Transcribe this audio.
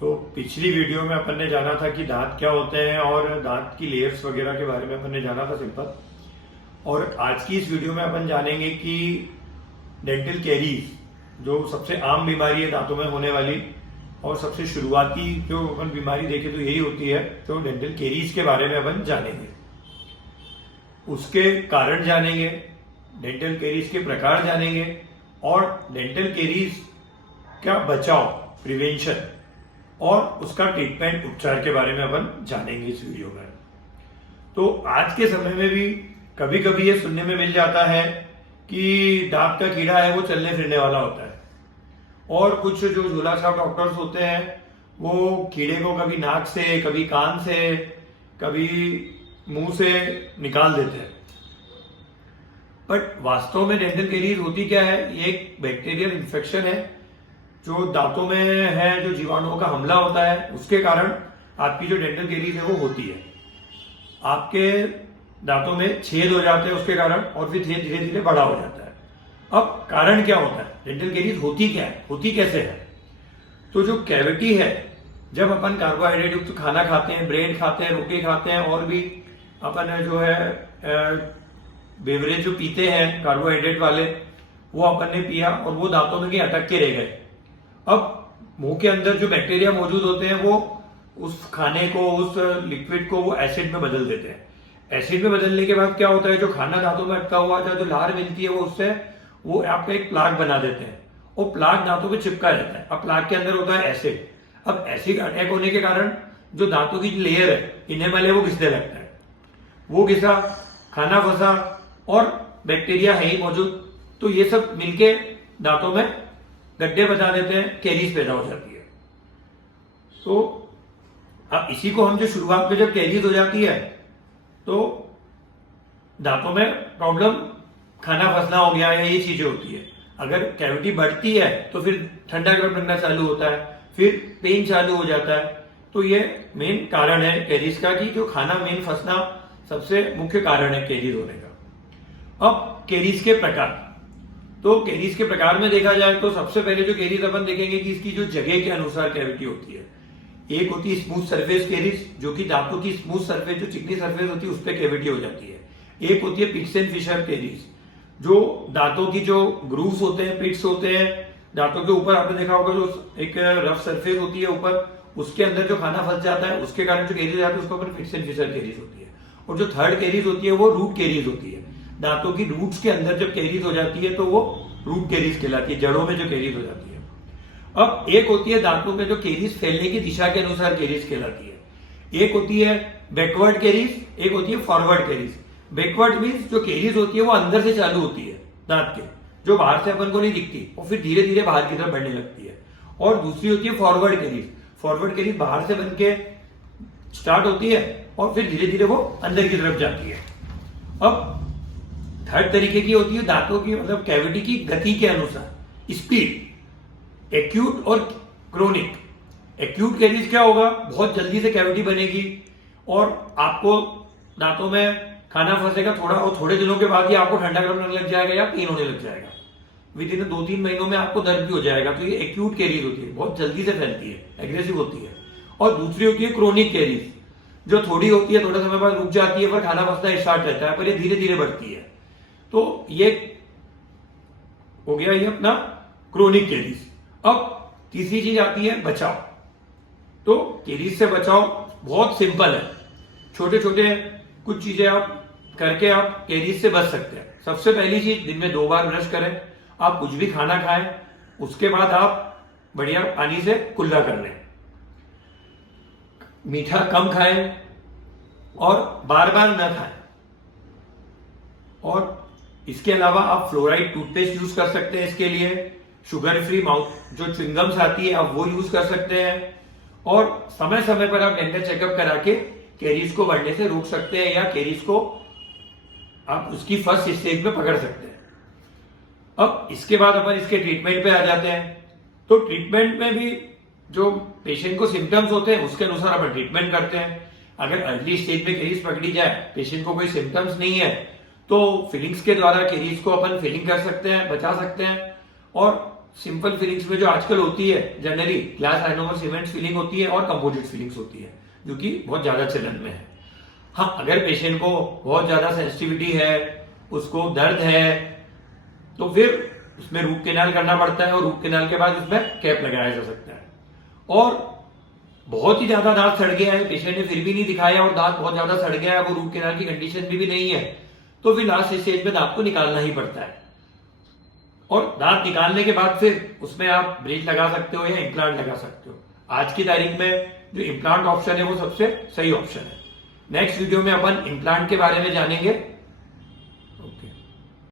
तो पिछली वीडियो में अपन ने जाना था कि दांत क्या होते हैं और दांत की लेयर्स वगैरह के बारे में अपन ने जाना था सिंपल। और आज की इस वीडियो में अपन जानेंगे कि डेंटल कैरीज जो सबसे आम बीमारी है दांतों में होने वाली और सबसे शुरुआती जो अपन बीमारी देखे तो यही होती है, तो डेंटल कैरीज के बारे में अपन जानेंगे, उसके कारण जानेंगे, डेंटल कैरीज के प्रकार जानेंगे और डेंटल कैरीज का बचाव प्रिवेंशन और उसका ट्रीटमेंट उपचार के बारे में अपन जानेंगे इस वीडियो में। तो आज के समय में भी कभी कभी ये सुनने में मिल जाता है कि दांत का कीड़ा है वो चलने फिरने वाला होता है, और कुछ जो झोला छाप डॉक्टर्स होते हैं वो कीड़े को कभी नाक से, कभी कान से, कभी मुंह से निकाल देते हैं। बट वास्तव में डेंटल कैरीज होती क्या है? ये एक बैक्टीरियल इन्फेक्शन है जो दांतों में है, जो जीवाणुओं का हमला होता है उसके कारण आपकी जो डेंटल कैरीज है वो होती है। आपके दांतों में छेद हो जाते हैं उसके कारण, और फिर धीरे धीरे धीरे बड़ा हो जाता है। अब कारण क्या होता है? डेंटल कैरीज होती क्या है, होती कैसे है? तो जो कैविटी है, जब अपन कार्बोहाइड्रेट युक्त खाना खाते हैं, ब्रेड खाते हैं, रोटी खाते हैं, और भी अपन जो है बेवरेज जो पीते हैं कार्बोहाइड्रेट वाले, वो अपन ने पिया और वो दांतों में कहीं अटक के रह गए। अब मुंह के अंदर जो बैक्टीरिया मौजूद होते हैं वो उस खाने को, उस लिक्विड को वो एसिड में बदल देते हैं। एसिड में बदलने के बाद क्या होता है, जो खाना दांतों में अटका हुआ था, जो लार मिलती है, वो उससे वो आपका एक प्लाक बना देते हैं। वो प्लाक दांतों पे चिपका रहता है। अब प्लाक के अंदर होता है एसिड। अब एसिड अटैक होने के कारण जो दांतों की लेयर है, इनेमल है, वो घिसने लगता है। वो घिसा, खाना फंसा और बैक्टीरिया है ही मौजूद, तो ये सब मिलके दांतों में गड्ढे बना देते हैं, कैरीज पैदा हो जाती है। तो अब इसी को हम जो शुरुआत में जब कैरीज हो जाती है तो दांतों में प्रॉब्लम, खाना फंसना हो गया या ये चीजें होती है। अगर कैविटी बढ़ती है तो फिर ठंडा गर्म लगना चालू होता है, फिर पेन चालू हो जाता है। तो ये मेन कारण है कैरीज का, कि जो खाना मेन फंसना सबसे मुख्य कारण है कैरीज होने का। अब कैरीज के प्रकार, तो कैरीज के प्रकार में देखा जाए तो सबसे पहले जो कैरीज अपन देखेंगे कि इसकी जो जगह के अनुसार कैविटी होती है। एक होती है स्मूथ सरफेस कैरीज, जो कि दांतों की स्मूथ सरफेस, जो चिकनी सरफेस होती है उस पर कैविटी हो जाती है। एक होती है पिट्स एंड फिशर कैरीज, जो दांतों की जो ग्रूव्स होते हैं, पिट्स होते हैं, दांतों के ऊपर आपने देखा होगा जो एक रफ सरफेस होती है ऊपर, उसके अंदर जो खाना फंस जाता है उसके कारण जो कैरीज आती है उसको अपन पिट्स एंड फिशर कैरीज होती है। और जो थर्ड कैरीज होती है वो रूट कैरीज होती है। दांतों की रूट्स के अंदर जब कैरीज हो जाती है तो वो रूट कैरीज कहलाती है, जड़ों में जो कैरीज हो जाती है। अब एक होती है दांतों में जो कैरीज फैलने की दिशा के अनुसार कैरीज कहलाती है। एक होती है बैकवर्ड कैरीज, एक होती है फॉरवर्ड कैरीज। बैकवर्ड मीन्स जो कैरीज होती है वो अंदर से चालू होती है दांत के, जो बाहर से अपन को नहीं दिखती, और फिर धीरे धीरे बाहर की तरफ बढ़ने लगती है। और दूसरी होती है फॉरवर्ड कैरीज। फॉरवर्ड कैरीज बाहर से बन के स्टार्ट होती है और फिर धीरे धीरे वो अंदर की तरफ जाती है। अब थर्ड तरीके की होती है दांतों की, मतलब कैविटी की गति के अनुसार, स्पीड, एक्यूट और क्रोनिक। एक्यूट कैरीज क्या होगा? बहुत जल्दी से कैविटी बनेगी और आपको दांतों में खाना फंसेगा थोड़ा, और थोड़े दिनों के बाद ही आपको ठंडा गर्म लगने लग जाएगा या पेन होने लग जाएगा। विद इन 2-3 महीनों में आपको दर्द भी हो जाएगा। तो ये एक्यूट कैरीज होती है, बहुत जल्दी से फैलती है, एग्रेसिव होती है। और दूसरी होती है क्रोनिक कैरीज, जो थोड़ी होती है, थोड़े समय बाद रुक जाती है, पर खाना फंसना स्टार्ट रहता है, पर ये धीरे धीरे बढ़ती है। तो ये हो गया ये अपना क्रोनिक कैरीज। अब तीसरी चीज आती है बचाव। तो कैरीज से बचाव बहुत सिंपल है। छोटे छोटे कुछ चीजें आप करके आप कैरीज से बच सकते हैं। सबसे पहली चीज, दिन में 2 बार ब्रश करें। आप कुछ भी खाना खाएं, उसके बाद आप बढ़िया पानी से कुल्ला कर लें। मीठा कम खाएं और बार बार न खाएं। और इसके अलावा आप फ्लोराइड टूथपेस्ट यूज कर सकते हैं इसके लिए। शुगर फ्री माउथ जो च्युइंगम्स आती है आप वो यूज कर सकते हैं। और समय समय पर आप डेंटल चेकअप करा के कैरीज को बढ़ने से रोक सकते हैं, या कैरीज को आप उसकी फर्स्ट स्टेज में पकड़ सकते हैं। अब इसके बाद अपन इसके ट्रीटमेंट पे आ जाते हैं। तो ट्रीटमेंट में भी जो पेशेंट को सिम्टम्स होते हैं उसके अनुसार अपन ट्रीटमेंट करते हैं। अगर अर्ली स्टेज में कैरीज पकड़ी जाए, पेशेंट को कोई सिम्टम्स नहीं है, तो फिलिंग्स के द्वारा कैरीज को अपन फिलिंग कर सकते हैं, बचा सकते हैं। और सिंपल फिलिंग्स में जो आजकल होती है generally glass ionomer cement filling होती है और कंपोजिट फिलिंग्स होती है, जो कि बहुत ज्यादा चलन में है। हाँ, अगर पेशेंट को बहुत ज्यादा सेंसिटिविटी है, उसको दर्द है, तो फिर उसमें रूट कैनाल करना पड़ता है और रूट कैनाल के बाद उसमें कैप लगाया जा सकता है। और बहुत ही ज्यादा दांत सड़ गया है, पेशेंट ने फिर भी नहीं दिखाया और दांत बहुत ज्यादा सड़ गया है, वो रूट कैनाल की कंडीशन में भी नहीं है, तो फिर लास्ट स्टेज में दांत को निकालना ही पड़ता है। और दांत निकालने के बाद फिर उसमें आप ब्रिज लगा सकते हो या इम्प्लांट लगा सकते हो। आज की तारीख में जो इम्प्लांट ऑप्शन है वो सबसे सही ऑप्शन है। नेक्स्ट वीडियो में अपन इम्प्लांट के बारे में जानेंगे।